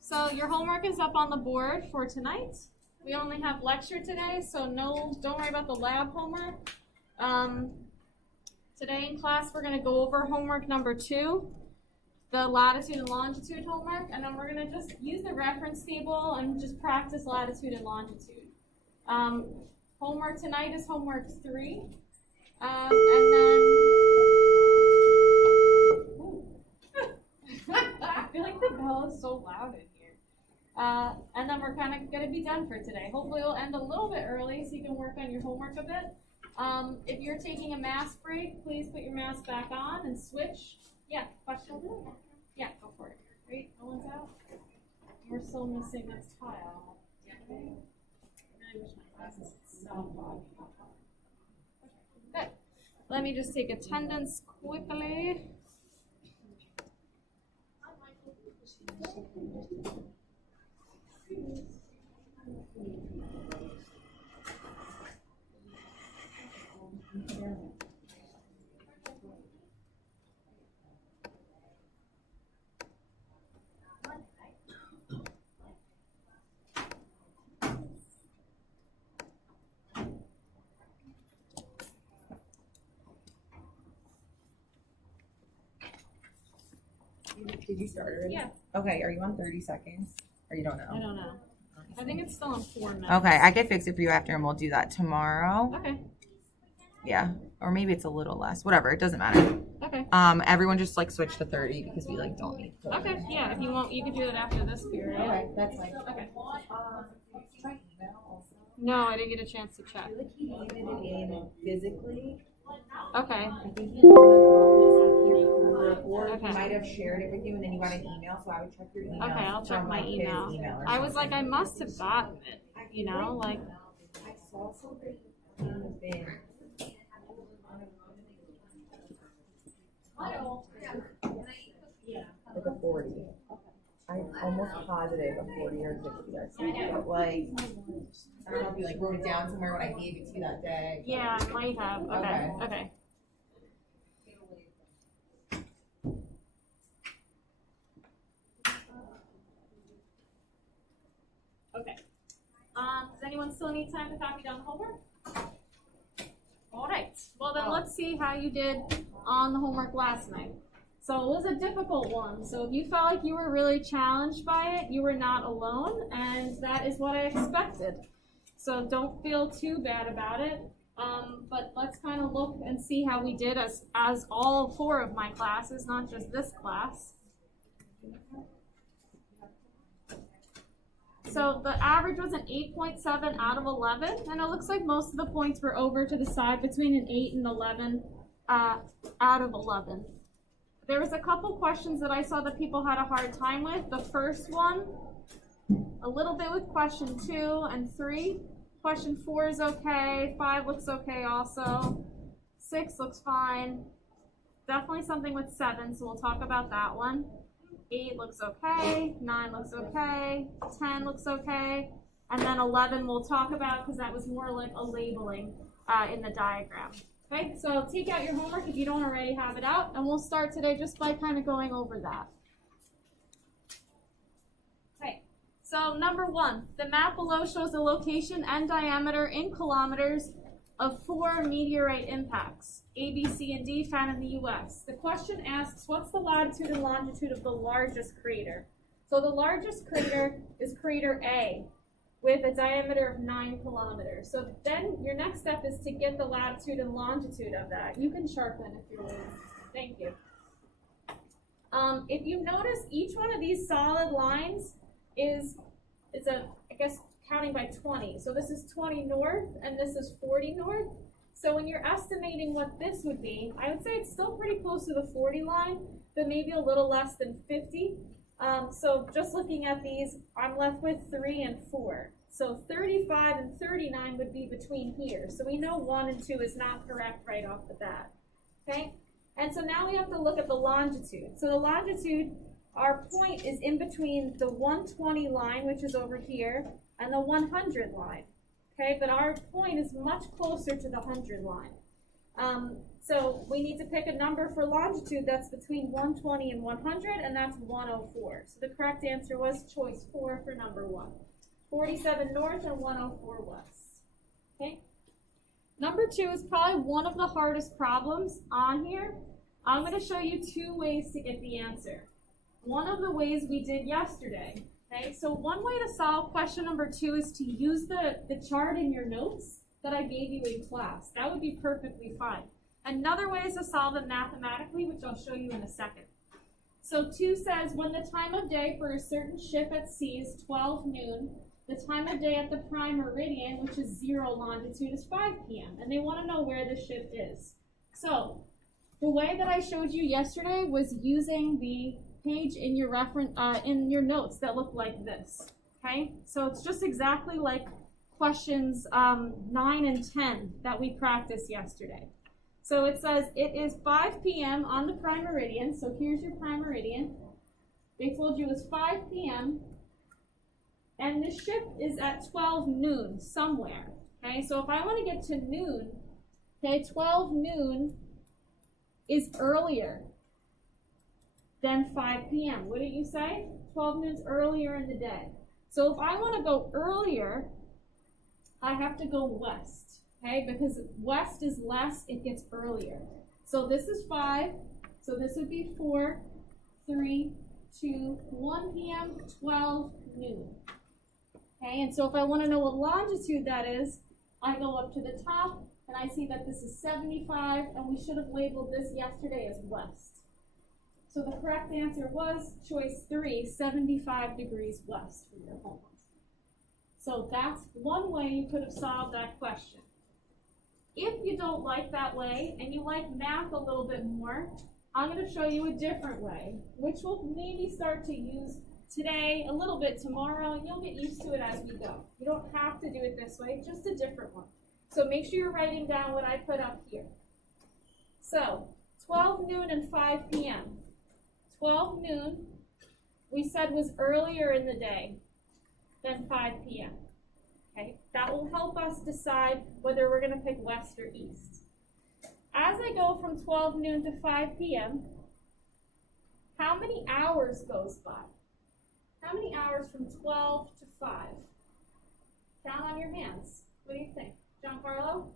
So your homework is up on the board for tonight. We only have lecture today, so don't worry about the lab homework. Today in class, we're going to go over homework number 2, the latitude and longitude homework, and then we're going to just use the reference table and just practice latitude and longitude. Homework tonight is homework 3, and then I feel like the bell is so loud in here. And then we're kind of going to be done for today. Hopefully we'll end a little bit early so you can work on your homework a bit. If you're taking a mask break, please put your mask back on and switch. Yeah, question? Yeah, go for it. Great, no one's out? We're still missing this tile. Okay. I really wish my glasses would stop. Okay, let me just take attendance quickly. Did you start already? Yeah. Okay, are you on 30 seconds? Or you don't know? I don't know. I think it's still on 4 minutes. Okay, I can fix it for you after and we'll do that tomorrow. Okay. Yeah. Or maybe it's a little less. Whatever, it doesn't matter. Okay. Everyone just like switch to 30 because we like don't need 40. Okay, yeah, if you want, you can do it after this period. Okay, that's fine. Okay. Try email also. No, I didn't get a chance to check. I feel like he needed it in physically. Okay. I think he or Okay. he might have shared it with you and then you got an email, so I would check your email. Okay, I'll check from, my like, his email. or I was like, I something. must have gotten it, you know, like, I saw something in the bin. Like a 40. I'm almost positive a 40 or 60 or something. But like, I don't know if you like wrote it down somewhere when I gave it to you that day. yeah, I might have. Okay, Okay. okay. Okay. Does anyone still need time to copy down the homework? All right. Well, then let's see how you did on the homework last night. So it was a difficult one. So if you felt like you were really challenged by it, you were not alone, and that is what I expected. So don't feel too bad about it. But let's kind of look and see how we did as all 4 of my classes, not just this class. So the average was an 8.7 out of 11, and it looks like most of the points were over to the side between an 8 and 11 out of 11. There was a couple questions that I saw that people had a hard time with. The first one, a little bit with question 2 and 3. Question 4 is okay, 5 looks okay also, 6 looks fine. Definitely something with 7, so we'll talk about that one. 8 looks okay, 9 looks okay, 10 looks okay, and then 11 we'll talk about because that was more like a labeling in the diagram. Okay, so take out your homework if you don't already have it out, and we'll start today just by kind of going over that. Okay, so number 1, the map below shows the location and diameter in kilometers of 4 meteorite impacts, A, B, C, and D, found in the U.S. The question asks, what's the latitude and longitude of the largest crater? So the largest crater is crater A, with a diameter of 9 kilometers. So then your next step is to get the latitude and longitude of that. You can sharpen if you're willing. Thank you. If you notice, each one of these solid lines is I guess, counting by 20. So this is 20 north, and this is 40 north. So when you're estimating what this would be, I would say it's still pretty close to the 40 line, but maybe a little less than 50. So just looking at these, I'm left with 3 and 4. So 35 and 39 would be between here. So we know 1 and 2 is not correct right off the bat. Okay? And so now we have to look at the longitude. So the longitude, our point is in between the 120 line, which is over here, and the 100 line. Okay? But our point is much closer to the 100 line. So we need to pick a number for longitude that's between 120 and 100, and that's 104. So the correct answer was choice 4 for number 1. 47 north and 104 west. Okay? Number 2 is probably one of the hardest problems on here. I'm going to show you 2 ways to get the answer. One of the ways we did yesterday. Okay, so one way to solve question number 2 is to use the chart in your notes that I gave you in class. That would be perfectly fine. Another way is to solve it mathematically, which I'll show you in a second. So 2 says, when the time of day for a certain ship at sea is 12 noon, the time of day at the prime meridian, which is 0 longitude, is 5 p.m. And they want to know where the ship is. So the way that I showed you yesterday was using the page in your in your notes that look like this. Okay, so it's just exactly like questions 9 and 10 that we practiced yesterday. So it says it is 5 p.m. on the prime meridian. So here's your prime meridian. They told you it was 5 p.m. and the ship is at 12 noon somewhere. Okay, so if I want to get to noon, okay, 12 noon is earlier than 5 p.m. Wouldn't you say? 12 noon is earlier in the day. So if I want to go earlier, I have to go west. Okay, because west is less, it gets earlier. So this is 5, so this would be 4, 3, 2, 1 p.m., 12 noon. Okay, and so if I want to know what longitude that is, I go up to the top, and I see that this is 75, and we should have labeled this yesterday as west. So the correct answer was choice 3, 75 degrees west for your homework. So that's one way you could have solved that question. If you don't like that way, and you like math a little bit more, I'm going to show you a different way, which we'll maybe start to use today, a little bit tomorrow, and you'll get used to it as we go. You don't have to do it this way, just a different one. So make sure you're writing down what I put up here. So 12 noon and 5 p.m. 12 noon, we said was earlier in the day than 5 p.m. Okay, that will help us decide whether we're going to pick west or east. As I go from 12 noon to 5 p.m., how many hours goes by? How many hours from 12 to 5? Count on your hands. What do you think? Giancarlo?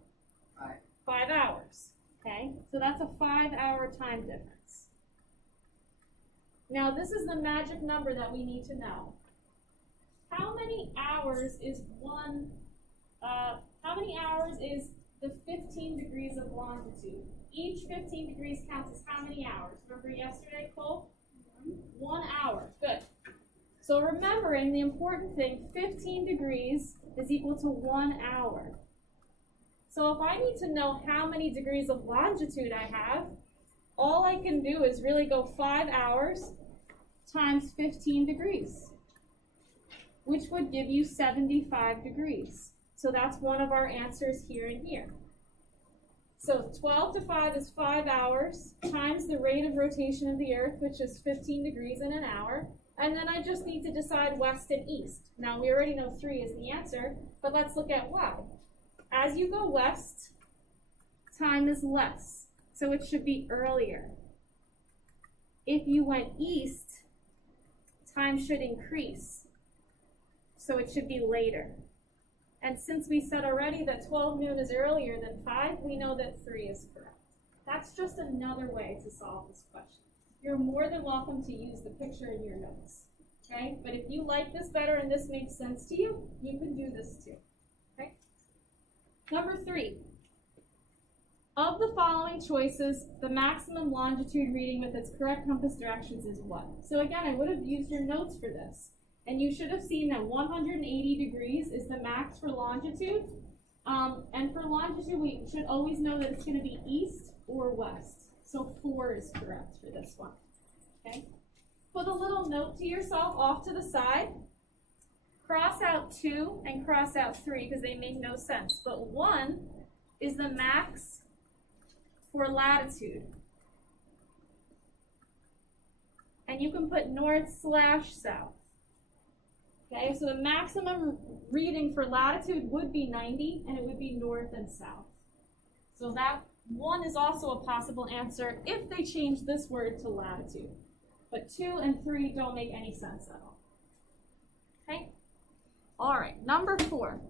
5. 5 hours. Okay, so that's a 5-hour time difference. Now this is the magic number that we need to know. How many hours is the 15 degrees of longitude? Each 15 degrees counts as how many hours? Remember yesterday, Cole? 1 hour. Good. So remembering the important thing, 15 degrees is equal to 1 hour. So if I need to know how many degrees of longitude I have, all I can do is really go 5 hours times 15 degrees, which would give you 75 degrees. So that's one of our answers here and here. So 12 to 5 is 5 hours times the rate of rotation of the Earth, which is 15 degrees in an hour. And then I just need to decide west and east. Now we already know 3 is the answer, but let's look at why. As you go west, time is less, so it should be earlier. If you went east, time should increase, so it should be later. And since we said already that 12 noon is earlier than 5, we know that 3 is correct. That's just another way to solve this question. You're more than welcome to use the picture in your notes, okay? But if you like this better and this makes sense to you, you can do this too, okay? Number 3. Of the following choices, the maximum longitude reading with its correct compass directions is what? So again, I would have used your notes for this. And you should have seen that 180 degrees is the max for longitude. And for longitude, we should always know that it's going to be east or west. So 4 is correct for this one. Okay? Put a little note to yourself off to the side. Cross out 2 and cross out 3 because they make no sense. But 1 is the max for latitude. And you can put north/south. Okay, so the maximum reading for latitude would be 90, and it would be north and south. So that 1 is also a possible answer if they change this word to latitude. But 2 and 3 don't make any sense at all. Okay? All right, number 4.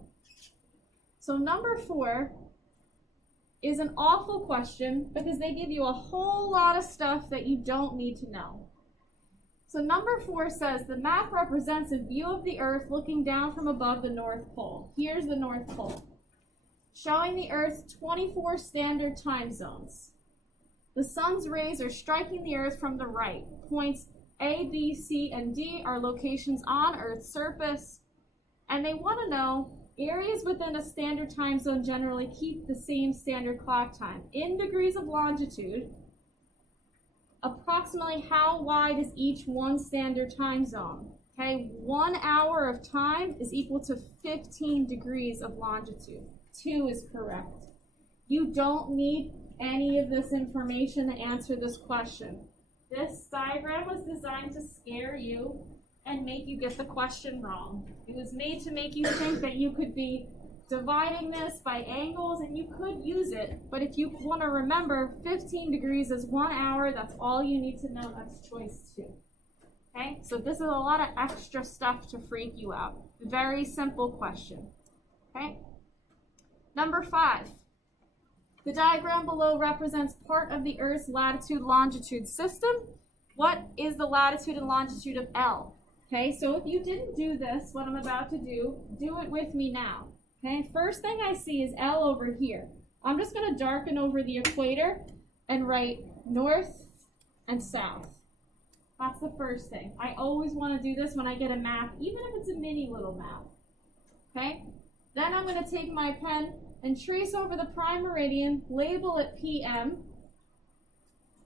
So number 4 is an awful question because they give you a whole lot of stuff that you don't need to know. So number 4 says the map represents a view of the Earth looking down from above the North Pole. Here's the North Pole, showing the Earth's 24 standard time zones. The sun's rays are striking the Earth from the right. Points A, B, C, and D are locations on Earth's surface, and they want to know areas within a standard time zone generally keep the same standard clock time. In degrees of longitude, approximately how wide is each one standard time zone? Okay, 1 hour of time is equal to 15 degrees of longitude. 2 is correct. You don't need any of this information to answer this question. This diagram was designed to scare you and make you get the question wrong. It was made to make you think that you could be dividing this by angles, and you could use it, but if you want to remember 15 degrees is 1 hour, that's all you need to know. That's choice 2. Okay, so this is a lot of extra stuff to freak you out. Very simple question. Okay, number 5. The diagram below represents part of the Earth's latitude-longitude system. What is the latitude and longitude of L? Okay, so if you didn't do this, what I'm about to do it with me now. Okay, first thing I see is L over here. I'm just going to darken over the equator and write north and south. That's the first thing. I always want to do this when I get a map, even if it's a mini little map. Okay, then I'm going to take my pen and trace over the prime meridian, label it PM,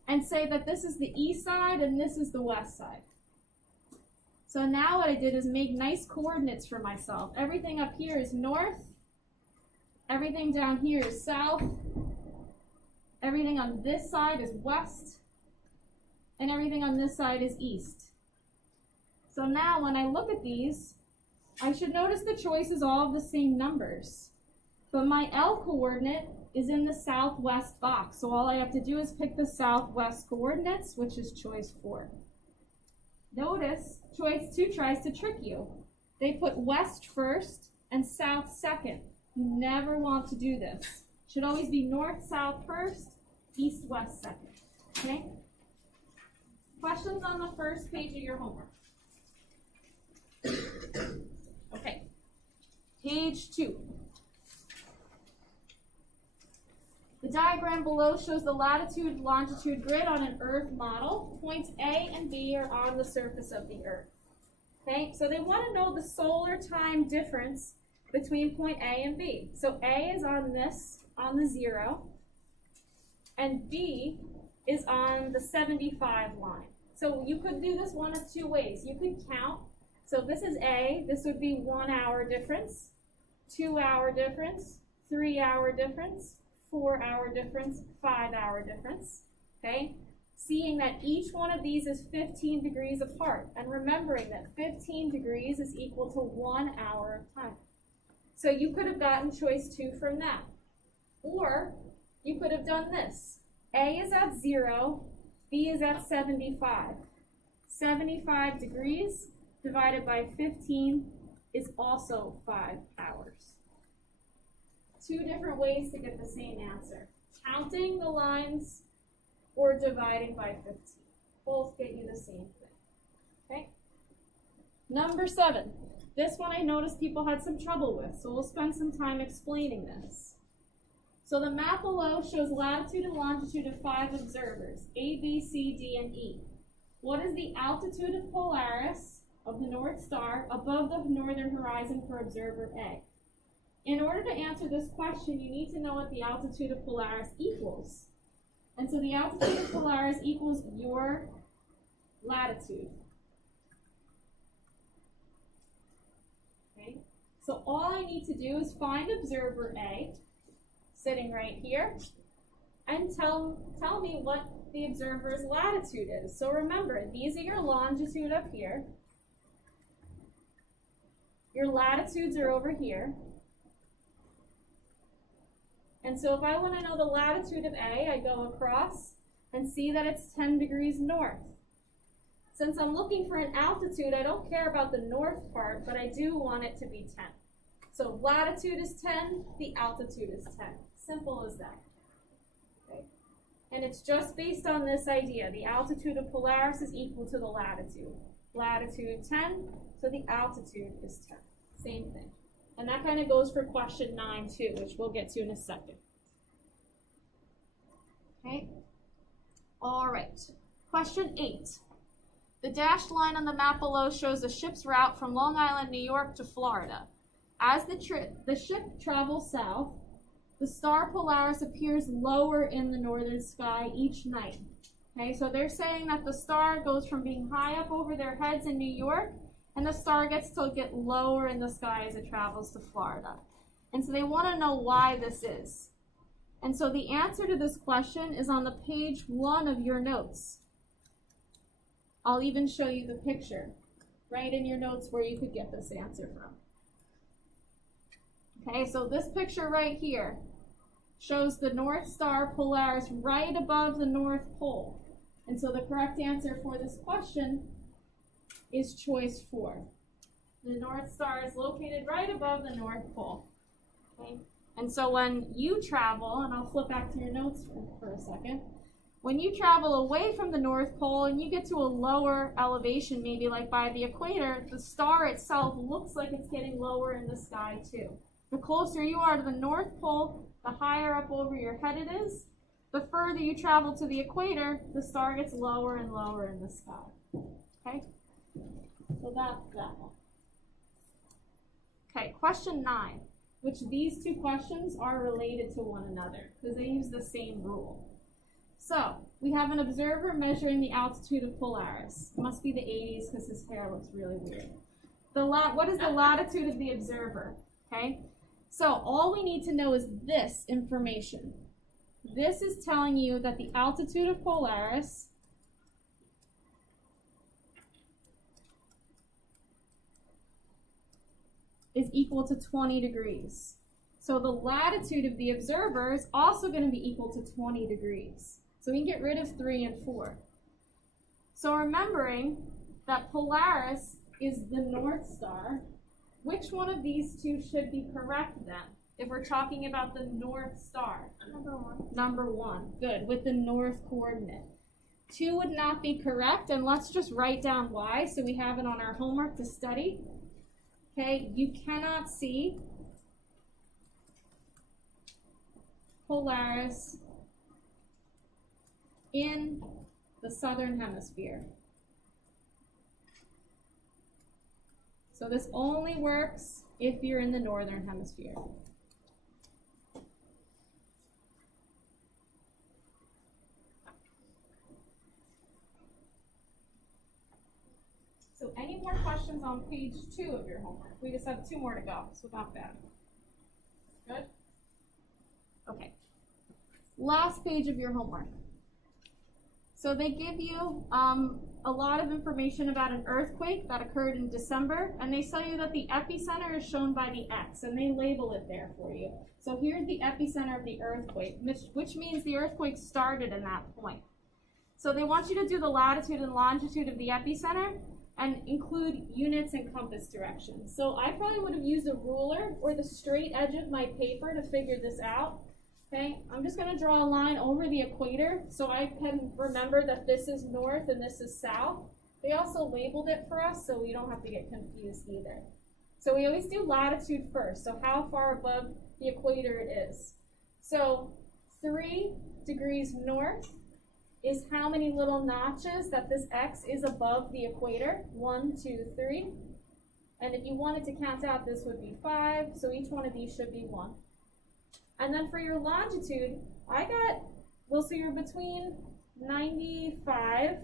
and say that this is the east side and this is the west side. So now what I did is make nice coordinates for myself. Everything up here is north, everything down here is south, everything on this side is west, and everything on this side is east. So now when I look at these, I should notice the choices all have the same numbers. But my L coordinate is in the southwest box, so all I have to do is pick the southwest coordinates, which is choice 4. Notice, choice 2 tries to trick you. They put west first and south second. You never want to do this. Should always be north, south first, east, west second. Okay? Questions on the first page of your homework? Okay. Page 2. The diagram below shows the latitude-longitude grid on an Earth model. Points A and B are on the surface of the Earth. Okay, so they want to know the solar time difference between point A and B. So A is on the 0, and B is on the 75 line. So you could do this one of 2 ways. You could count. So this is A. This would be 1 hour difference, 2 hour difference, 3 hour difference, 4 hour difference, 5 hour difference, okay? Seeing that each one of these is 15 degrees apart, and remembering that 15 degrees is equal to 1 hour of time. So you could have gotten choice 2 from that. Or you could have done this. A is at 0, B is at 75. 75 degrees divided by 15 is also 5 hours. 2 different ways to get the same answer. Counting the lines or dividing by 15. Both get you the same thing. Okay? Number 7. This one I noticed people had some trouble with, so we'll spend some time explaining this. So the map below shows latitude and longitude of 5 observers, A, B, C, D, and E. What is the altitude of Polaris, of the North Star, above the northern horizon for observer A? In order to answer this question, you need to know what the altitude of Polaris equals. And so the altitude of Polaris equals your latitude. Okay? So all I need to do is find observer A, sitting right here, and tell me what the observer's latitude is. So remember, these are your longitude up here. Your latitudes are over here. And so if I want to know the latitude of A, I go across and see that it's 10 degrees north. Since I'm looking for an altitude, I don't care about the north part, but I do want it to be 10. So latitude is 10, the altitude is 10. Simple as that. Okay? And it's just based on this idea. The altitude of Polaris is equal to the latitude. Latitude 10, so the altitude is 10. Same thing. And that kind of goes for question 9 too, which we'll get to in a second. Okay? All right. Question 8. The dashed line on the map below shows the ship's route from Long Island, New York to Florida. As the ship travels south, the star Polaris appears lower in the northern sky each night. Okay, so they're saying that the star goes from being high up over their heads in New York, and the star gets to get lower in the sky as it travels to Florida. And so they want to know why this is. And so the answer to this question is on the page 1 of your notes. I'll even show you the picture right in your notes where you could get this answer from. Okay, so this picture right here shows the North Star Polaris right above the North Pole. And so the correct answer for this question is choice 4. The North Star is located right above the North Pole. Okay? And so when you travel, and I'll flip back to your notes for a second, when you travel away from the North Pole and you get to a lower elevation, maybe like by the equator, the star itself looks like it's getting lower in the sky too. The closer you are to the North Pole, the higher up over your head it is. The further you travel to the equator, the star gets lower and lower in the sky. Okay? So that's that one. Okay, question 9, which these two questions are related to one another because they use the same rule. So, we have an observer measuring the altitude of Polaris. It must be the 80s because his hair looks really weird. What is the latitude of the observer? Okay? So, all we need to know is this information. This is telling you that the altitude of Polaris is equal to 20 degrees. So the latitude of the observer is also going to be equal to 20 degrees. So we can get rid of 3 and 4. So remembering that Polaris is the North Star, which one of these two should be correct then? If we're talking about the North Star. Number 1. Number 1. Good. With the north coordinate. 2 would not be correct, and let's just write down why so we have it on our homework to study. Okay, you cannot see Polaris in the southern hemisphere. So this only works if you're in the northern hemisphere. So any more questions on page 2 of your homework? We just have 2 more to go, so not bad. Good? Okay. Last page of your homework. So they give you a lot of information about an earthquake that occurred in December, and they tell you that the epicenter is shown by the X, and they label it there for you. So here's the epicenter of the earthquake, which means the earthquake started in that point. So they want you to do the latitude and longitude of the epicenter and include units and compass directions. So I probably would have used a ruler or the straight edge of my paper to figure this out. Okay, I'm just going to draw a line over the equator so I can remember that this is north and this is south. They also labeled it for us so we don't have to get confused either. So we always do latitude first, so how far above the equator it is. So 3 degrees north is how many little notches that this X is above the equator. 1, 2, 3. And if you wanted to count out, this would be 5, so each one of these should be 1. And then for your longitude, so you're between 95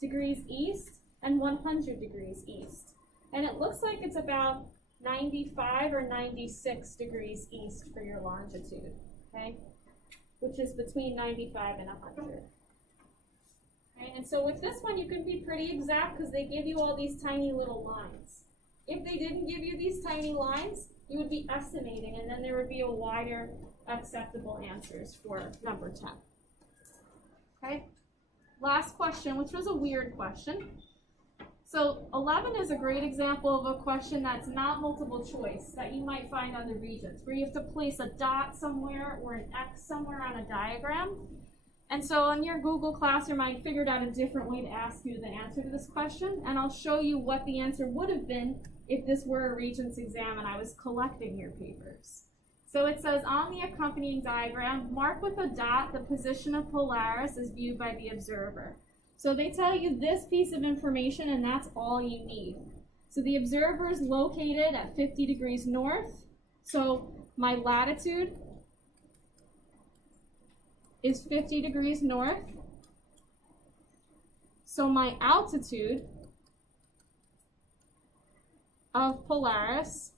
degrees east and 100 degrees east. And it looks like it's about 95 or 96 degrees east for your longitude, okay? Which is between 95 and 100. Okay, and so with this one, you can be pretty exact because they give you all these tiny little lines. If they didn't give you these tiny lines, you would be estimating, and then there would be a wider acceptable answers for number 10. Okay? Last question, which was a weird question. So 11 is a great example of a question that's not multiple choice that you might find on the Regents, where you have to place a dot somewhere or an X somewhere on a diagram. And so in your Google Classroom, I figured out a different way to ask you the answer to this question, and I'll show you what the answer would have been if this were a Regents exam and I was collecting your papers. So it says, on the accompanying diagram, mark with a dot the position of Polaris as viewed by the observer. So they tell you this piece of information, and that's all you need. So the observer is located at 50 degrees north. So my latitude is 50 degrees north. So my altitude of Polaris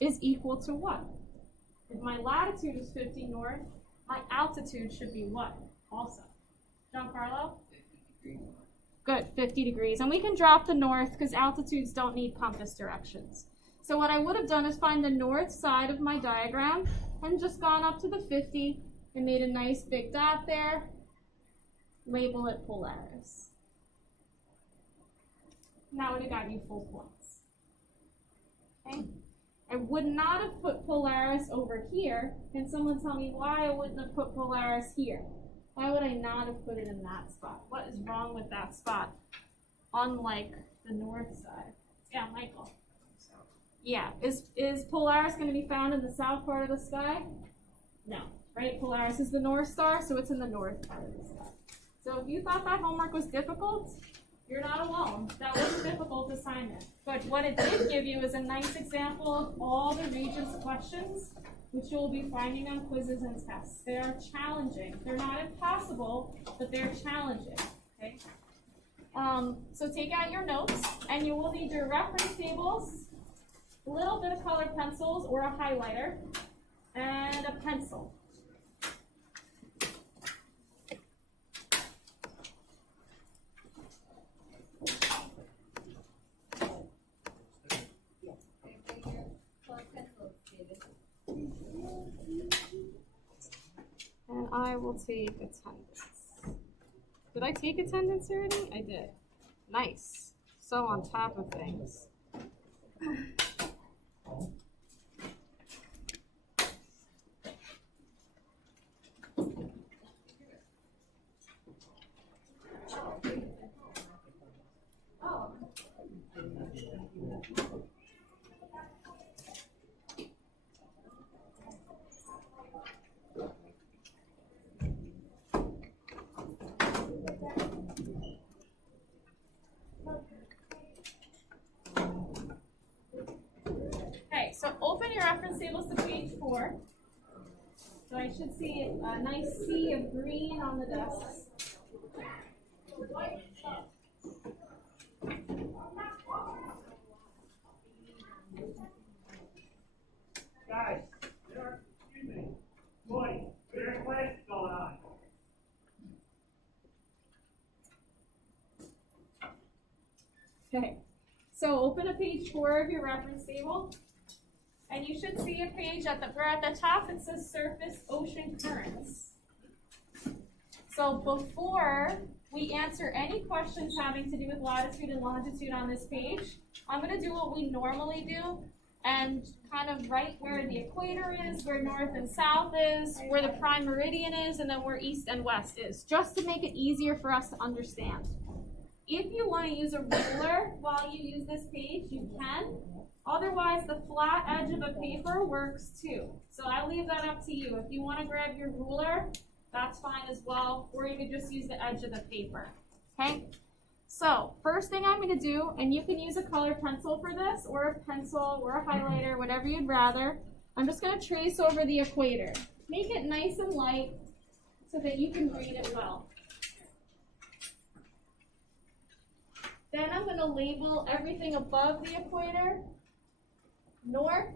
is equal to what? If my latitude is 50 north, my altitude should be what also? Giancarlo? 50 degrees. Good, 50 degrees. And we can drop the north because altitudes don't need compass directions. So what I would have done is find the north side of my diagram and just gone up to the 50 and made a nice big dot there. Label it Polaris. That would have gotten you full points. Okay? I would not have put Polaris over here. Can someone tell me why I wouldn't have put Polaris here? Why would I not have put it in that spot? What is wrong with that spot? Unlike the north side. Yeah, Michael. Yeah, is Polaris going to be found in the south part of the sky? No, right? Polaris is the North Star, so it's in the north part of the sky. So if you thought that homework was difficult, you're not alone. That was a difficult assignment. But what it did give you is a nice example of all the Regents questions, which you'll be finding on quizzes and tests. They are challenging. They're not impossible, but they're challenging. Okay? So take out your notes, and you will need your reference tables, a little bit of colored pencils or a highlighter, and a pencil. And I will take attendance. Did I take attendance already? I did. Nice. So on top of things. Okay, so open your reference tables to page 4. So I should see a nice sea of green on the desks. Guys, excuse me, boys, there's a class going on. Okay, so open a page 4 of your reference table, and you should see a page at the top that says surface ocean currents. So before we answer any questions having to do with latitude and longitude on this page, I'm going to do what we normally do and kind of write where the equator is, where north and south is, where the prime meridian is, and then where east and west is, just to make it easier for us to understand. If you want to use a ruler while you use this page, you can. Otherwise, the flat edge of a paper works too. So I leave that up to you. If you want to grab your ruler, that's fine as well, or you could just use the edge of the paper, okay? So first thing I'm going to do, and you can use a colored pencil for this, or a pencil, or a highlighter, whatever you'd rather. I'm just going to trace over the equator. Make it nice and light so that you can read it well. Then I'm going to label everything above the equator north,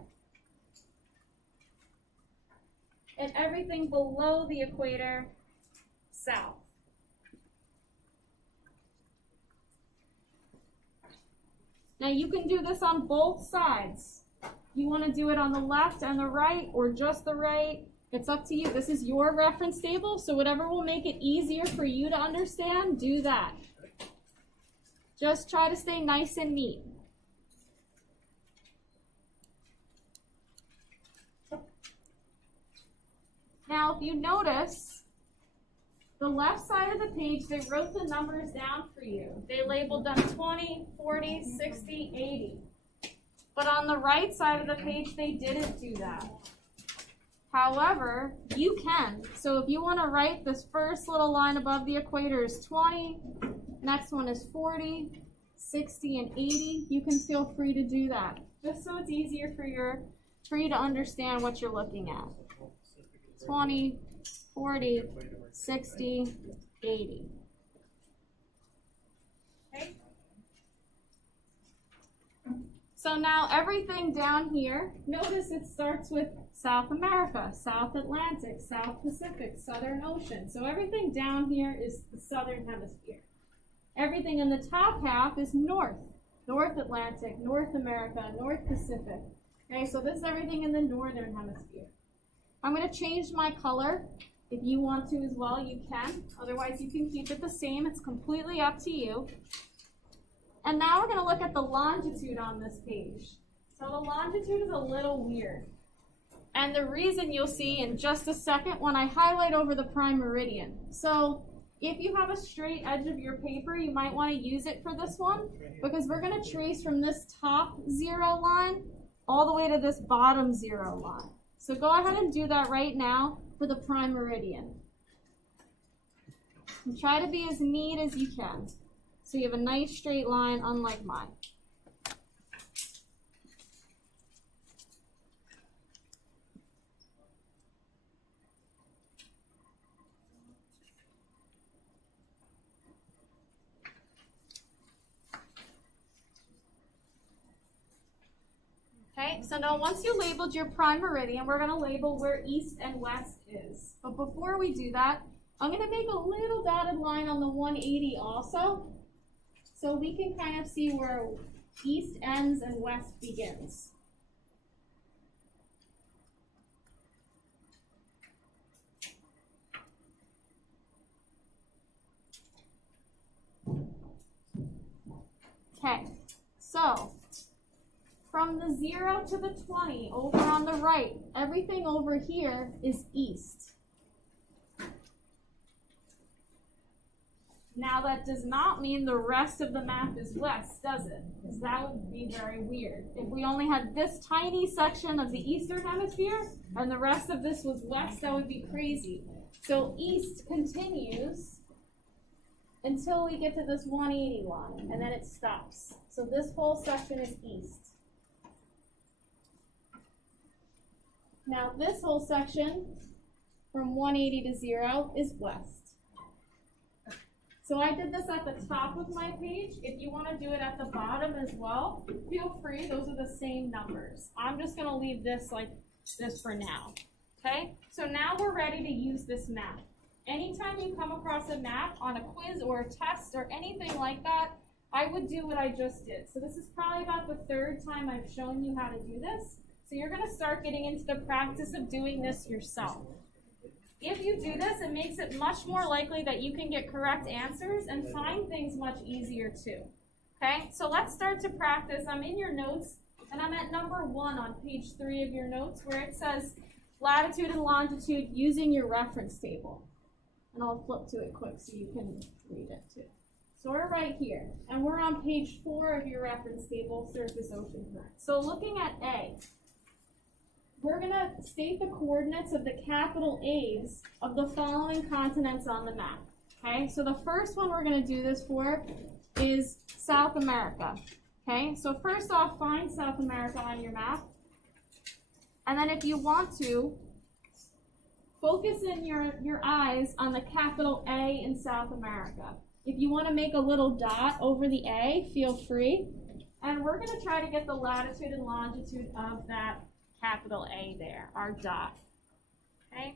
and everything below the equator south. Now you can do this on both sides. You want to do it on the left and the right, or just the right. It's up to you. This is your reference table, so whatever will make it easier for you to understand, do that. Just try to stay nice and neat. Now, if you notice, the left side of the page, they wrote the numbers down for you. They labeled them 20, 40, 60, 80. But on the right side of the page, they didn't do that. However, you can. So if you want to write this first little line above the equator is 20, next one is 40, 60, and 80, you can feel free to do that. Just so it's easier for you to understand what you're looking at. 20, 40, 60, 80. Okay? So now everything down here, notice it starts with South America, South Atlantic, South Pacific, Southern Ocean. So everything down here is the Southern Hemisphere. Everything in the top half is North Atlantic, North America, North Pacific. Okay, so this is everything in the Northern Hemisphere. I'm going to change my color. If you want to as well, you can. Otherwise, you can keep it the same. It's completely up to you. And now we're going to look at the longitude on this page. So the longitude is a little weird. And the reason you'll see in just a second when I highlight over the prime meridian. So if you have a straight edge of your paper, you might want to use it for this one, because we're going to trace from this top 0 line all the way to this bottom 0 line. So go ahead and do that right now for the prime meridian. And try to be as neat as you can, so you have a nice straight line, unlike mine. Okay, so now once you labeled your prime meridian, we're going to label where east and west is. But before we do that, I'm going to make a little dotted line on the 180 also, so we can kind of see where east ends and west begins. Okay, so from the 0 to the 20 over on the right, everything over here is east. Now that does not mean the rest of the map is west, does it? Because that would be very weird. If we only had this tiny section of the eastern hemisphere and the rest of this was west, that would be crazy. So east continues until we get to this 180 line, and then it stops. So this whole section is east. Now this whole section from 180 to 0 is west. So I did this at the top of my page. If you want to do it at the bottom as well, feel free. Those are the same numbers. I'm just going to leave this like this for now. Okay? So now we're ready to use this map. Anytime you come across a map on a quiz or a test or anything like that, I would do what I just did. So this is probably about the 3rd time I've shown you how to do this. So you're going to start getting into the practice of doing this yourself. If you do this, it makes it much more likely that you can get correct answers and find things much easier too. Okay, so let's start to practice. I'm in your notes, and I'm at number 1 on page 3 of your notes, where it says latitude and longitude using your reference table. And I'll flip to it quick so you can read it too. So we're right here, and we're on page 4 of your reference table, surface ocean current. So looking at A, we're going to state the coordinates of the capital A's of the following continents on the map. Okay, so the first one we're going to do this for is South America. Okay, so first off, find South America on your map. And then if you want to, focus in your eyes on the capital A in South America. If you want to make a little dot over the A, feel free. And we're going to try to get the latitude and longitude of that capital A there, our dot. Okay?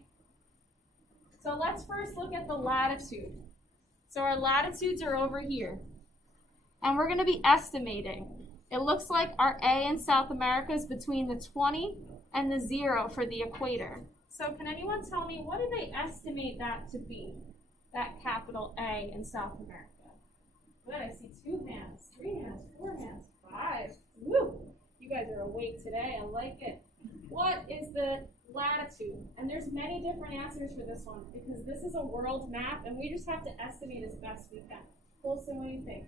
So let's first look at the latitude. So our latitudes are over here. And we're going to be estimating. It looks like our A in South America is between the 20 and the 0 for the equator. So can anyone tell me, what do they estimate that to be, that capital A in South America? Good, I see 2 hands, 3 hands, 4 hands, 5. Woo! You guys are awake today, I like it. What is the latitude? And there's many different answers for this one because this is a world map and we just have to estimate as best we can. Colson, what do you think?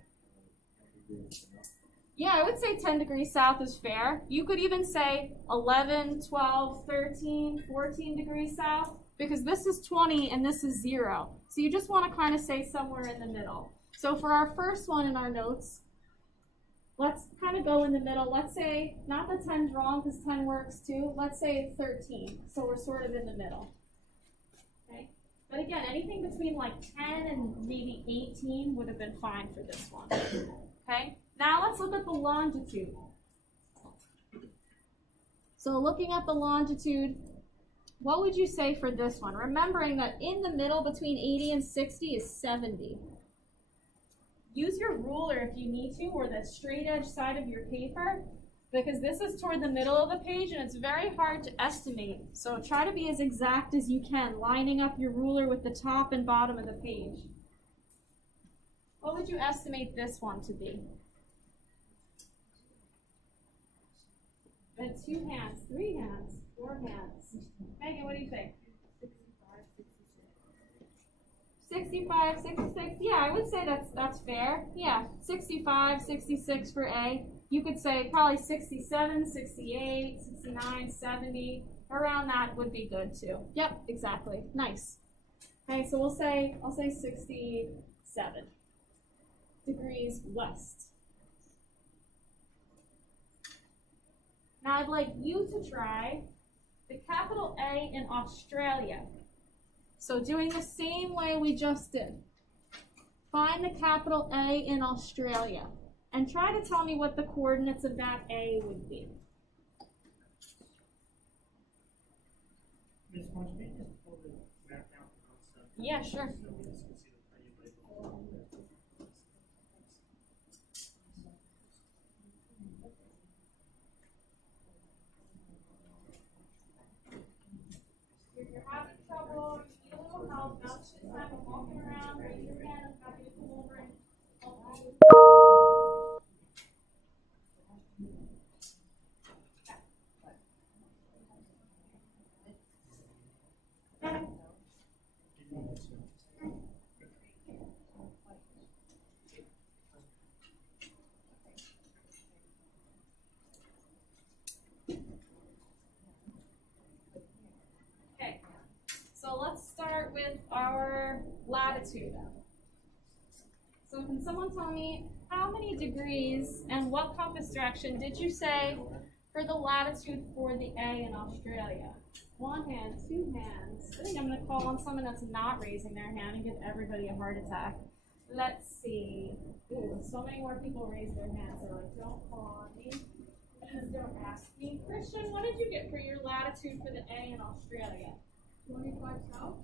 Yeah, I would say 10 degrees south is fair. You could even say 11, 12, 13, 14 degrees south because this is 20 and this is 0. So you just want to kind of say somewhere in the middle. So for our first one in our notes, let's kind of go in the middle. Let's say, not that 10's wrong because 10 works too. Let's say 13. So we're sort of in the middle. Okay? But again, anything between like 10 and maybe 18 would have been fine for this one. Okay? Now let's look at the longitude. So looking at the longitude, what would you say for this one? Remembering that in the middle between 80 and 60 is 70. Use your ruler if you need to, or the straight edge side of your paper, because this is toward the middle of the page and it's very hard to estimate. So try to be as exact as you can, lining up your ruler with the top and bottom of the page. What would you estimate this one to be? Then 2 hands, 3 hands, 4 hands. Megan, what do you think? 65, 66, yeah, I would say that's fair. Yeah, 65, 66 for A. You could say probably 67, 68, 69, 70. Around that would be good too. Yep, exactly. Nice. Okay, so I'll say 67 degrees west. Now I'd like you to try the capital A in Australia. So doing the same way we just did. Find the capital A in Australia and try to tell me what the coordinates of that A would be. Ms. Munch, may you just pull the map out on stuff? Yeah, sure. So we just can see the label. If you're having trouble, you need a little help, now it's just time of walking around, raise your hand, I'm happy to come over and help you. Okay, so let's start with our latitude. So can someone tell me how many degrees and what compass direction did you say for the latitude for the A in Australia? 1 hand, 2 hands. I think I'm going to call on someone that's not raising their hand and give everybody a heart attack. Let's see. Ooh, so many more people raise their hands. They're like, don't call on me. And don't ask me. Christian, what did you get for your latitude for the A in Australia? 25 south?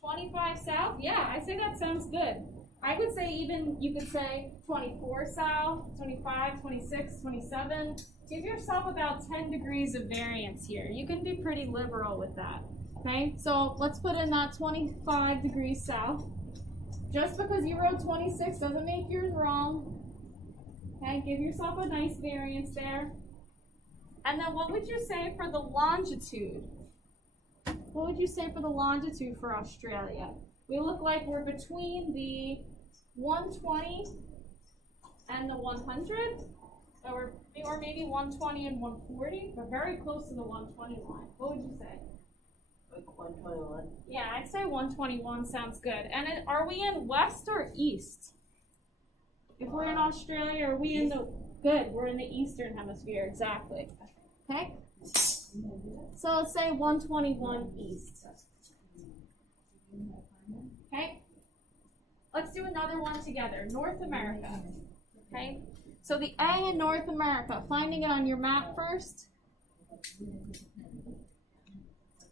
25 south? Yeah, I say that sounds good. I would say even, you could say 24 south, 25, 26, 27. Give yourself about 10 degrees of variance here. You can be pretty liberal with that. Okay, so let's put in that 25 degrees south. Just because you wrote 26 doesn't make yours wrong. Okay, give yourself a nice variance there. And then what would you say for the longitude? What would you say for the longitude for Australia? We look like we're between the 120 and the 100, or maybe 120 and 140. We're very close to the 120 line. What would you say? Like 121. Yeah, I'd say 121 sounds good. And are we in west or east? If we're in Australia, are we in the, good, we're in the eastern hemisphere, exactly. Okay? So let's say 121 east. Okay? Let's do another one together. North America. Okay? So the A in North America, finding it on your map first.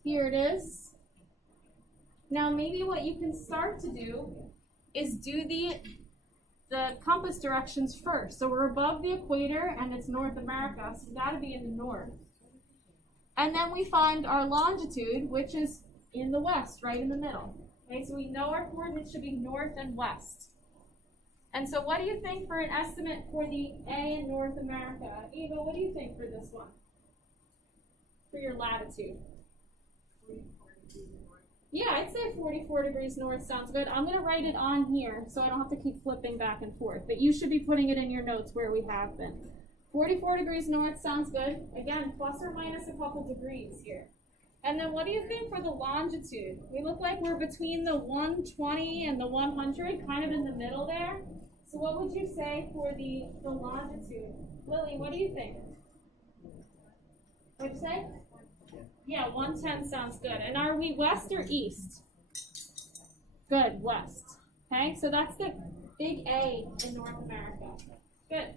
Here it is. Now maybe what you can start to do is do the the compass directions first. So we're above the equator and it's North America, so it's gotta be in the north. And then we find our longitude, which is in the west, right in the middle. Okay, so we know our coordinates should be north and west. And so what do you think for an estimate for the A in North America? Eva, what do you think for this one? For your latitude? Yeah, I'd say 44 degrees north sounds good. I'm going to write it on here so I don't have to keep flipping back and forth. But you should be putting it in your notes where we have been. 44 degrees north sounds good. Again, plus or minus a couple degrees here. And then what do you think for the longitude? We look like we're between the 120 and the 100, kind of in the middle there. So what would you say for the longitude? Lily, what do you think? What'd you say? Yeah, 110 sounds good. And are we west or east? Good, west. Okay, so that's the big A in North America. Good.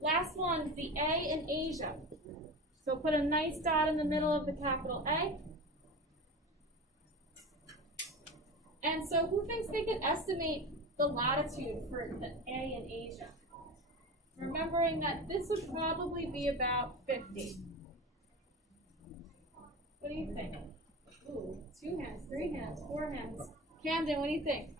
Last one, the A in Asia. So put a nice dot in the middle of the capital A. And so who thinks they could estimate the latitude for the A in Asia? Remembering that this would probably be about 50. What do you think? Ooh, 2 hands, 3 hands, 4 hands. Camden, what do you think?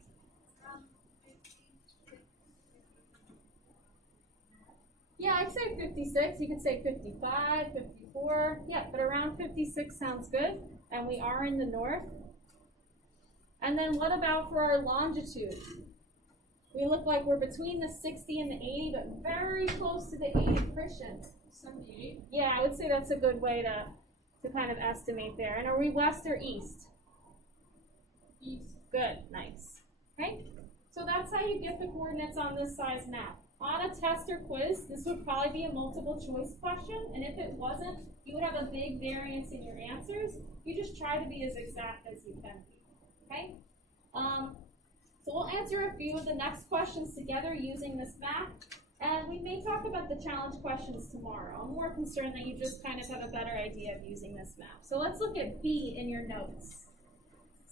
Yeah, I'd say 56. You could say 55, 54. Yeah, but around 56 sounds good. And we are in the north. And then what about for our longitude? We look like we're between the 60 and the 80, but very close to the 80. Christian. 78? Yeah, I would say that's a good way to kind of estimate there. And are we west or east? East. Good, nice. Okay, so that's how you get the coordinates on this size map. On a test or quiz, this would probably be a multiple choice question, and if it wasn't, you would have a big variance in your answers. You just try to be as exact as you can be, okay? So we'll answer a few of the next questions together using this map. And we may talk about the challenge questions tomorrow. I'm more concerned that you just kind of have a better idea of using this map. So let's look at B in your notes.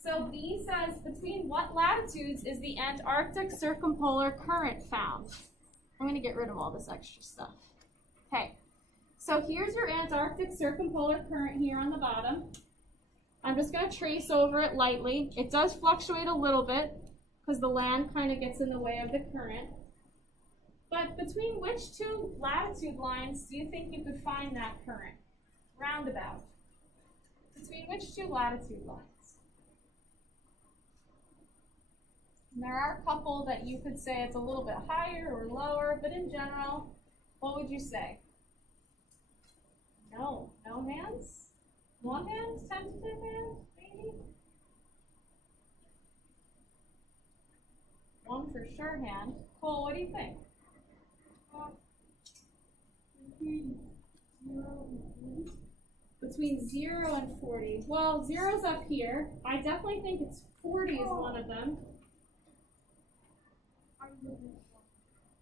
So B says, between what latitudes is the Antarctic circumpolar current found? I'm going to get rid of all this extra stuff. Okay, so here's your Antarctic circumpolar current here on the bottom. I'm just going to trace over it lightly. It does fluctuate a little bit because the land kind of gets in the way of the current. But between which two latitude lines do you think you could find that current? Roundabout. Between which two latitude lines? And there are a couple that you could say it's a little bit higher or lower, but in general, what would you say? No hands? 1 hand? Tentative hand? Maybe? 1 for sure hand. Cole, what do you think? Between 0 and 40. Well, 0's up here. I definitely think it's 40 is one of them.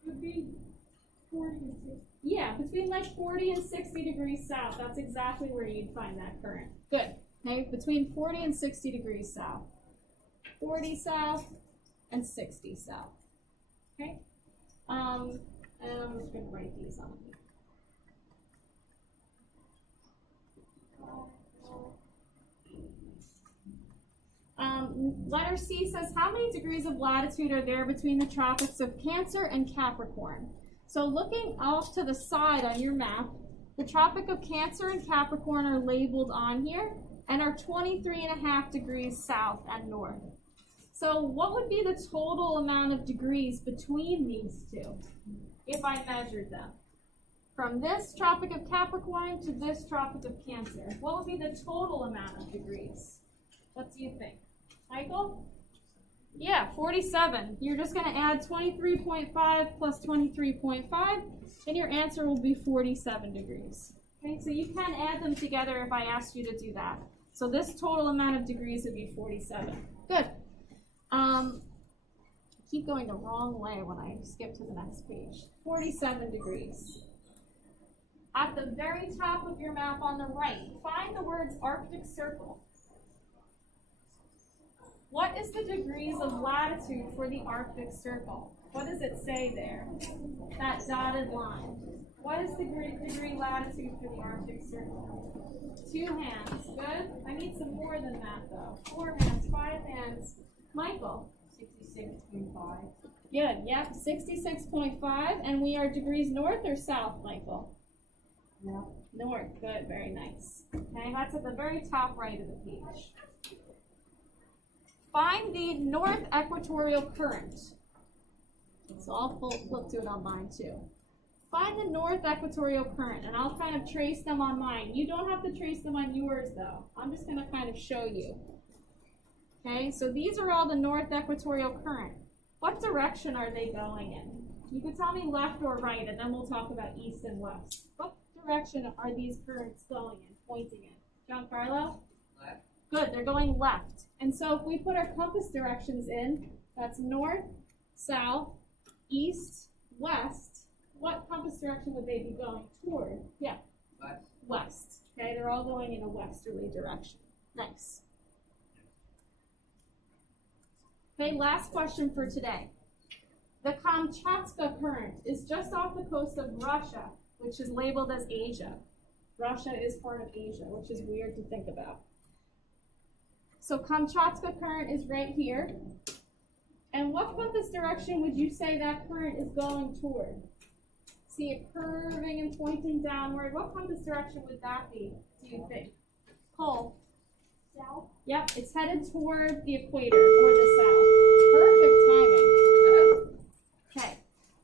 Would be 40 and 60. Yeah, between like 40 and 60 degrees south. That's exactly where you'd find that current. Good. Okay, between 40 and 60 degrees south. 40 south and 60 south. Okay? And I'm just going to write these on here. Letter C says, how many degrees of latitude are there between the tropics of Cancer and Capricorn? So looking off to the side on your map, the Tropic of Cancer and Capricorn are labeled on here and are 23.5 degrees south and north. So what would be the total amount of degrees between these two if I measured them? From this Tropic of Capricorn to this Tropic of Cancer, what would be the total amount of degrees? What do you think? Michael? Yeah, 47. You're just going to add 23.5 plus 23.5, and your answer will be 47 degrees. Okay, so you can add them together if I asked you to do that. So this total amount of degrees would be 47. Good. Keep going the wrong way when I skip to the next page. 47 degrees. At the very top of your map on the right, find the words Arctic Circle. What is the degrees of latitude for the Arctic Circle? What does it say there? That dotted line. What is the degree latitude for the Arctic Circle? 2 hands. Good. I need some more than that though. 4 hands, 5 hands. Michael. 66.5. Good. Yep. 66.5. And we are degrees north or south, Michael? Yeah. North. Good. Very nice. Okay. That's at the very top right of the page. Find the north equatorial current. So I'll flip to it on mine too. Find the north equatorial current, and I'll kind of trace them on mine. You don't have to trace them on yours though. I'm just going to kind of show you. Okay, so these are all the north equatorial current. What direction are they going in? You can tell me left or right, and then we'll talk about east and west. What direction are these currents going in, pointing in? Giancarlo? Left. Good, they're going left. And so if we put our compass directions in, that's north, south, east, west. What compass direction would they be going toward? Yeah. West. West. Okay, they're all going in a westerly direction. Nice. Okay, last question for today. The Kamchatka current is just off the coast of Russia, which is labeled as Asia. Russia is part of Asia, which is weird to think about. So Kamchatka current is right here. And what compass direction would you say that current is going toward? See it curving and pointing downward. What compass direction would that be, do you think? Cole? South? Yep, it's headed toward the equator or the south. Perfect timing. Okay,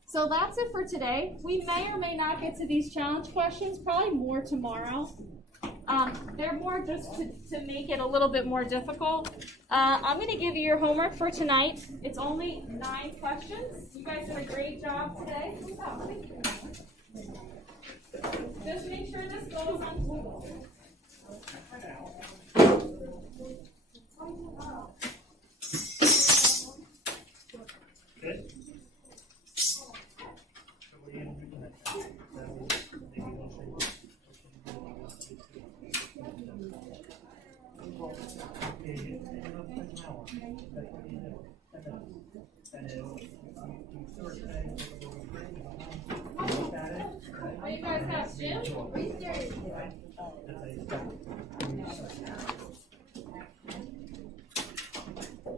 so that's it for today. We may or may not get to these challenge questions, probably more tomorrow. They're more just to make it a little bit more difficult. I'm going to give you your homework for tonight. It's only 9 questions. You guys did a great job today. Oh, thank you. Just make sure this goes on Google. Good. So what are you gonna do tonight? Maybe we'll say- Okay, you have an hour. That's what you do. 10 minutes. And you start saying, look at it. Oh, you guys have gym? That's how you start.